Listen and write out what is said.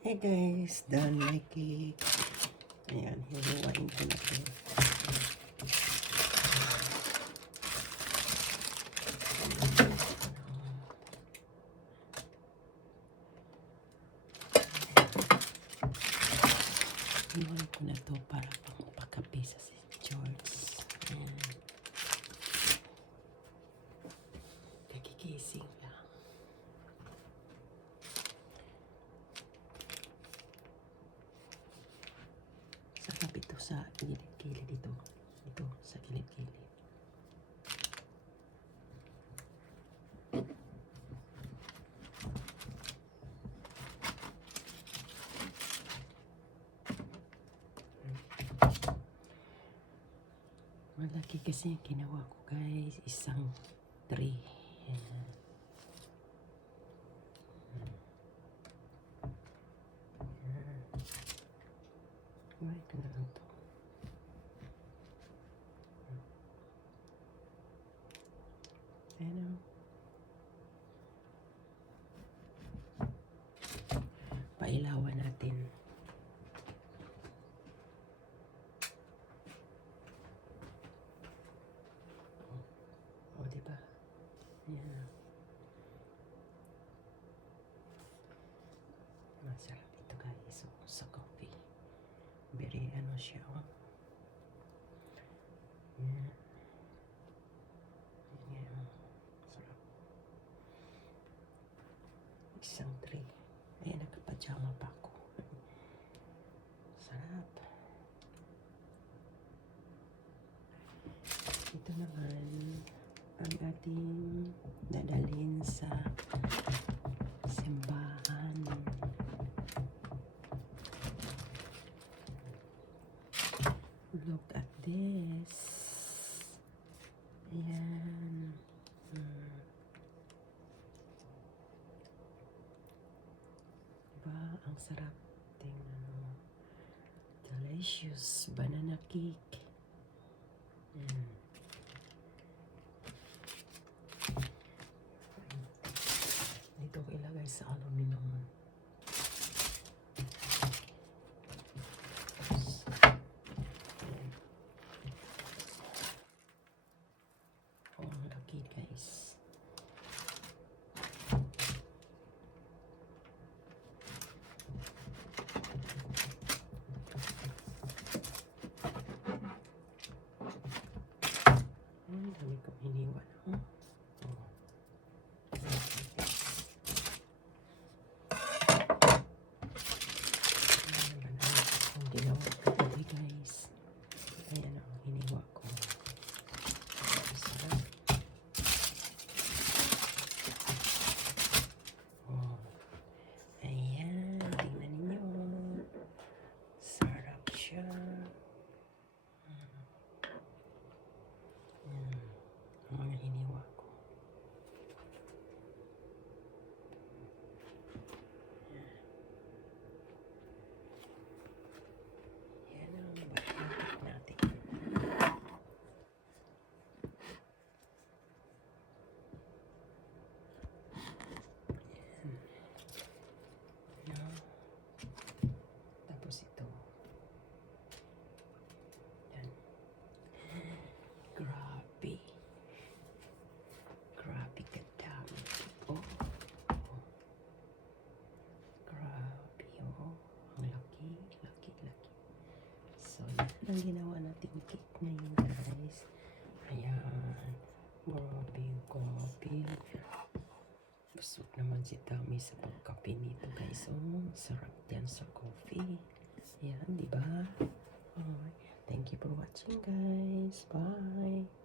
Hey guys, done my cake. Ayan, hinuwain ko na ito. Hinuwain ko na ito para pang pakape sa si George. Ayan. Kagigising lang. Sarap ito sa gilid-gilid dito. Ito sa gilid-gilid. Malaki kasi yung ginawa ko guys. Isang tray. Ayan. Kumain ko na lang ito. Ayan o. Pailawan natin. O, diba? Ayan. Masarap ito guys. So, sa coffee. Very ano siya o. Ayan. Ayan. Sarap. Isang tray. Ayan, nagka-pajama pa ako. Sarap. Ito naman ang ating dadalhin sa simbahan. Look at this. Ayan. Diba? Ang sarap. Tingnan mo. Delicious banana cake. Ayan. Dito ko ilagay sa aluminum. Oh, ang laki guys. Ang dami kong iniwan. Ginawa ko ito guys. Ayan ang hiniwa ko. Sarap. Oh. Ayan. Tingnan ninyo. Sarap siya. Ayan. Ang mga hiniwa ko. Ayan ang batik natin. Tapos ito. Yan. Grabe. Grabe kadami. Oh. Grabe oh. Ang laki, laki, laki. So, yan ang ginawa natin cake ngayon guys. Ayan. Grabe yung coffee. Busog naman si Tami sa pagkape nito guys. Oh, sarap yan sa coffee. Yan, di ba? Thank you for watching guys. Bye.